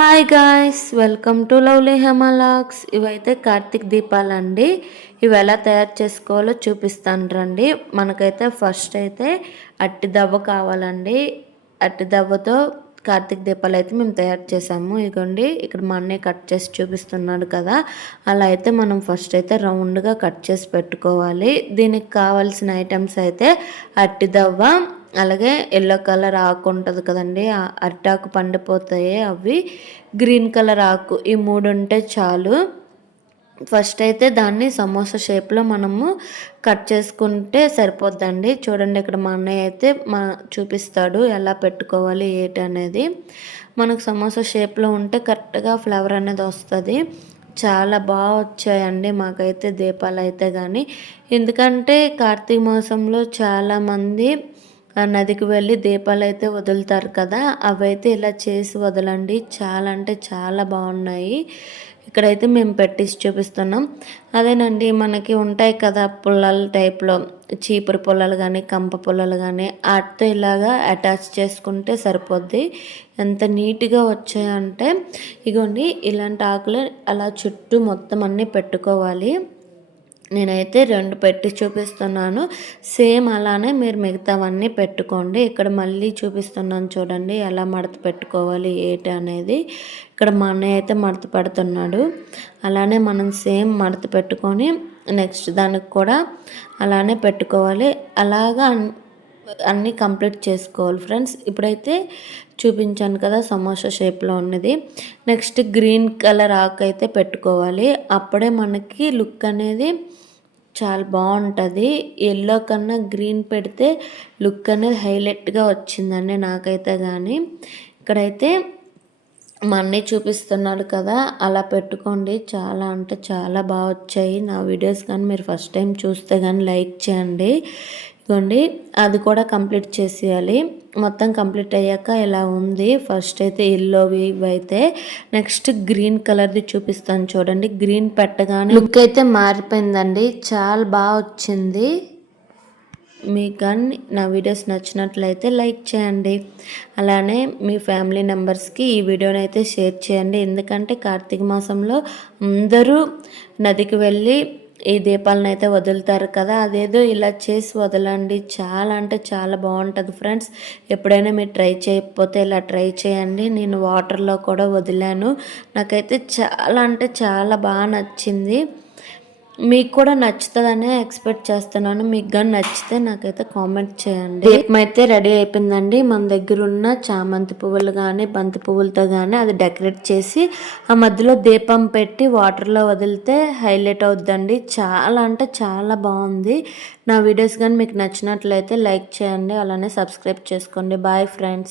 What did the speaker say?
Hi guys, welcome to lovely హెమలాగ్స్. ఇవైతే కార్తీక్ దీపాలండి. ఇవి ఎలా తయారు చేసుకోవాలో చూపిస్తాను రండి. మనకైతే ఫస్ట్ అయితే అట్టి దవ్వ కావాలండి. అట్టి దవ్వతో కార్తీక్ దీపాలు అయితే మేము తయారు చేసాము. ఇగోండి, ఇక్కడ మా అన్నయ్య కట్ చేసి చూపిస్తున్నాడు కదా, అలా అయితే మనం ఫస్ట్ అయితే రౌండ్గా కట్ చేసి పెట్టుకోవాలి. దీనికి కావాల్సిన ఐటమ్స్ అయితే అట్టి దవ్వ, అలాగే ఎల్లో కలర్ ఆకు ఉంటుంది కదండి, అరిటాకు పండిపోతాయి అవి, గ్రీన్ కలర్ ఆకు, ఈ మూడు ఉంటే చాలు. ఫస్ట్ అయితే దాన్ని సమోసా షేప్లో మనము కట్ చేసుకుంటే సరిపోద్దండి. చూడండి, ఇక్కడ మా అన్నయ్య అయితే చూపిస్తాడు ఎలా పెట్టుకోవాలి ఏంటి అనేది. మనకు సమోసా షేప్లో ఉంటే కరెక్ట్గా ఫ్లేవర్ అనేది వస్తుంది. చాలా బాగా వచ్చాయండి మాకైతే దీపాలు అయితే. కానీ ఎందుకంటే కార్తీక మాసంలో చాలామంది నదికి వెళ్ళి దీపాలు అయితే వదులుతారు కదా, అవైతే ఇలా చేసి వదలండి. చాలా అంటే చాలా బాగున్నాయి. ఇక్కడైతే మేము పెట్టేసి చూపిస్తున్నాం. అదేనండి, మనకి ఉంటాయి కదా పుల్లల టైప్లో, చీపురు పుల్లలు కానీ కంప పుల్లలు కానీ, వాటితో ఇలాగా అటాచ్ చేసుకుంటే సరిపోద్ది. ఎంత నీట్గా వచ్చాయంటే, ఇగోండి ఇలాంటి ఆకులు అలా చుట్టూ మొత్తం అన్నీ పెట్టుకోవాలి. నేనైతే 2 పెట్టి చూపిస్తున్నాను. సేమ్ అలానే మీరు మిగతావన్నీ పెట్టుకోండి. ఇక్కడ మళ్ళీ చూపిస్తున్నాను చూడండి ఎలా మడత పెట్టుకోవాలి ఏంటి అనేది. ఇక్కడ మా అన్నయ్య అయితే మడత పెడుతున్నాడు. అలానే మనం సేమ్ మడత పెట్టుకొని నెక్స్ట్ దానికి కూడా అలానే పెట్టుకోవాలి. అలాగా అన్నీ కంప్లీట్ చేసుకోవాలి ఫ్రెండ్స్. ఇప్పుడైతే చూపించాను కదా సమోసా షేప్లో ఉన్నది. నెక్స్ట్ గ్రీన్ కలర్ ఆకు అయితే పెట్టుకోవాలి. అప్పుడే మనకి లుక్ అనేది చాలా బాగుంటుంది. ఎల్లో కన్నా గ్రీన్ పెడితే లుక్ అనేది హైలైట్గా వచ్చిందండి నాకైతే. కానీ ఇక్కడైతే మా అన్నయ్య చూపిస్తున్నాడు కదా, అలా పెట్టుకోండి. చాలా అంటే చాలా బాగా వచ్చాయి. నా వీడియోస్ కానీ మీరు ఫస్ట్ టైం చూస్తే కానీ లైక్ చేయండి. ఇదిగోండి, అది కూడా కంప్లీట్ చేసేయాలి. మొత్తం కంప్లీట్ అయ్యాక ఇలా ఉంది. ఫస్ట్ అయితే ఎల్లోవి ఇవైతే, నెక్స్ట్ గ్రీన్ కలర్ది చూపిస్తాను చూడండి. గ్రీన్ పెట్టగానే లుక్ అయితే మారిపోయిందండి, చాలా బాగా వచ్చింది. మీకు కానీ నా వీడియోస్ నచ్చినట్లయితే లైక్ చేయండి. అలానే మీ ఫ్యామిలీ మెంబర్స్కి ఈ వీడియోని అయితే షేర్ చేయండి. ఎందుకంటే కార్తీక మాసంలో అందరూ నదికి వెళ్ళి ఈ దీపాలను అయితే వదులుతారు కదా, అదేదో ఇలా చేసి వదలండి. చాలా అంటే చాలా బాగుంటుంది ఫ్రెండ్స్. ఎప్పుడైనా మీరు ట్రై చేయకపోతే ఇలా ట్రై చేయండి. నేను వాటర్లో కూడా వదిలాను. నాకైతే చాలా అంటే చాలా బాగా నచ్చింది. మీకు కూడా నచ్చుతుందనే ఎక్స్పెక్ట్ చేస్తున్నాను. మీకు కానీ నచ్చితే నాకైతే కామెంట్ చేయండి. దీపం అయితే రెడీ అయిపోయిందండి. మన దగ్గర ఉన్న చామంతి పువ్వులు కానీ బంతి పువ్వులతో కానీ అది డెకరేట్ చేసి ఆ మధ్యలో దీపం పెట్టి వాటర్లో వదిలితే హైలైట్ అవుద్దండి. చాలా అంటే చాలా బాగుంది. నా వీడియోస్ కానీ మీకు నచ్చినట్లయితే లైక్ చేయండి, అలానే సబ్స్క్రైబ్ చేసుకోండి. Bye friends.